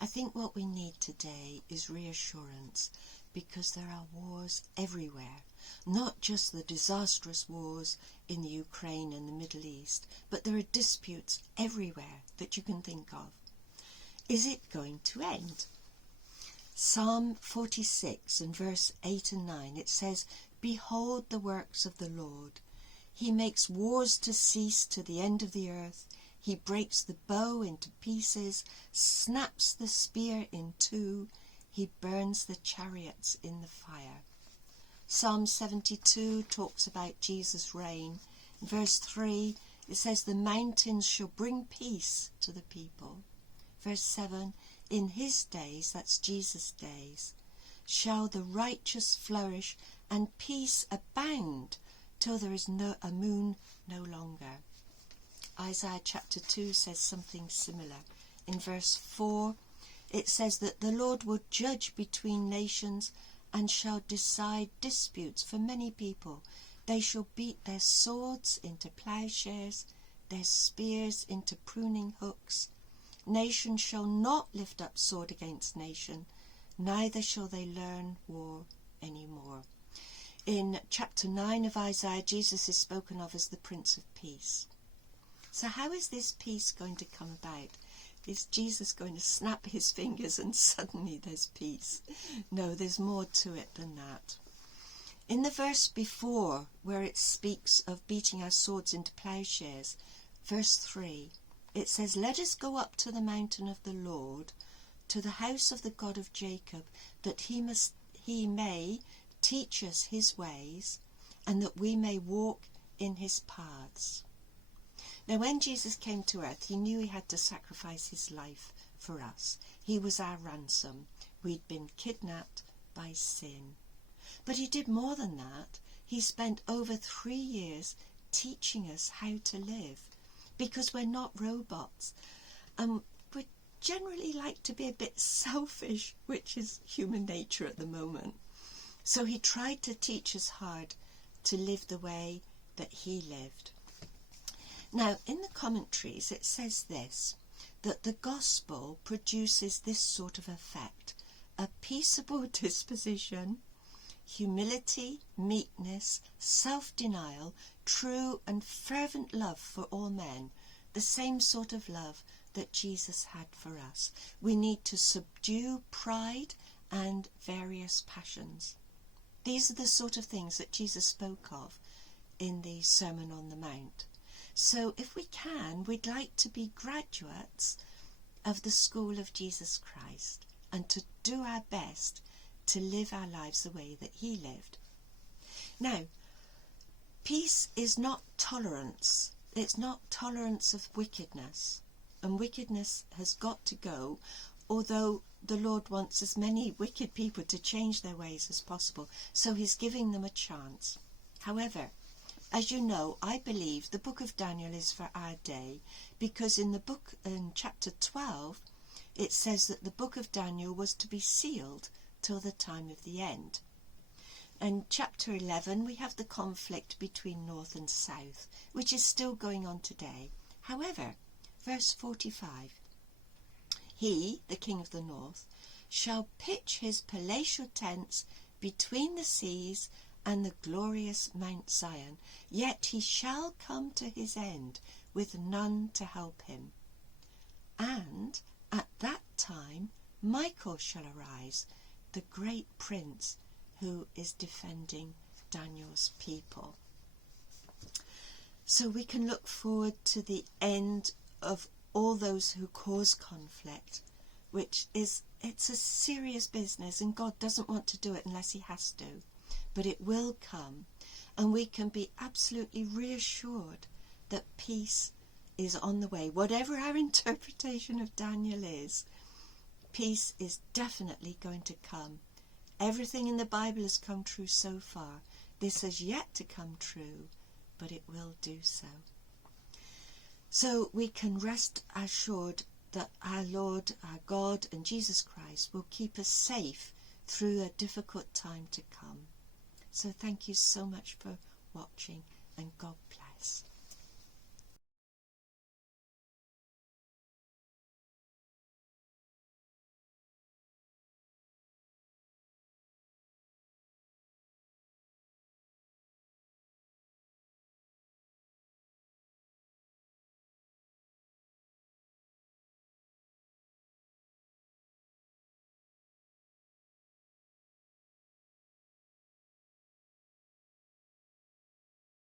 I think what we need today is reassurance, because there are wars everywhere, not just the disastrous wars in the Ukraine and the Middle East, but there are disputes everywhere that you can think of. Is it going to end? Psalm 46 and verse 8 and 9, it says, "Behold the works of the Lord. He makes wars to cease to the end of the earth. He breaks the bow into pieces, snaps the spear in two. He burns the chariots in the fire." Psalm 72 talks about Jesus' reign. In verse 3, it says, "The mountains shall bring peace to the people." Verse 7, "In his days," that's Jesus' days, "shall the righteous flourish and peace abound till there is a moon no longer." Isaiah chapter 2 says something similar. In verse 4, it says that the Lord will judge between nations and shall decide disputes for many people. They shall beat their swords into plowshares, their spears into pruning hooks. Nation shall not lift up sword against nation, neither shall they learn war any more. In chapter 9 of Isaiah, Jesus is spoken of as the Prince of Peace. So how is this peace going to come about? Is Jesus going to snap his fingers and suddenly there's peace? No, there's more to it than that. In the verse before, where it speaks of beating our swords into plowshares, verse 3, it says, "Let us go up to the mountain of the Lord, to the house of the God of Jacob, that he may teach us his ways, and that we may walk in his paths." Now, when Jesus came to earth, he knew he had to sacrifice his life for us. He was our ransom. We'd been kidnapped by sin. But he did more than that. He spent over 3 years teaching us how to live, because we're not robots. We generally like to be a bit selfish, which is human nature at the moment. So he tried to teach us hard to live the way that he lived. Now, in the commentaries, it says this, that the gospel produces this sort of effect: a peaceable disposition, humility, meekness, self-denial, true and fervent love for all men, the same sort of love that Jesus had for us. We need to subdue pride and various passions. These are the sort of things that Jesus spoke of in the Sermon on the Mount. So if we can, we'd like to be graduates of the school of Jesus Christ and to do our best to live our lives the way that he lived. Now, peace is not tolerance. It's not tolerance of wickedness. And wickedness has got to go, although the Lord wants as many wicked people to change their ways as possible. So he's giving them a chance. However, as you know, I believe the book of Daniel is for our day, because in chapter 12, it says that the book of Daniel was to be sealed till the time of the end. In chapter 11, we have the conflict between north and south, which is still going on today. However, verse 45, "He, the king of the north, shall pitch his palatial tents between the seas and the glorious Mount Zion, yet he shall come to his end with none to help him. And at that time Michael shall arise, the great prince who is defending Daniel's people." So we can look forward to the end of all those who cause conflict, it's a serious business, and God doesn't want to do it unless he has to. But it will come, and we can be absolutely reassured that peace is on the way. Whatever our interpretation of Daniel is, peace is definitely going to come. Everything in the Bible has come true so far. This has yet to come true, but it will do so. So we can rest assured that our Lord, our God, and Jesus Christ will keep us safe through a difficult time to come. So thank you so much for watching, and God bless.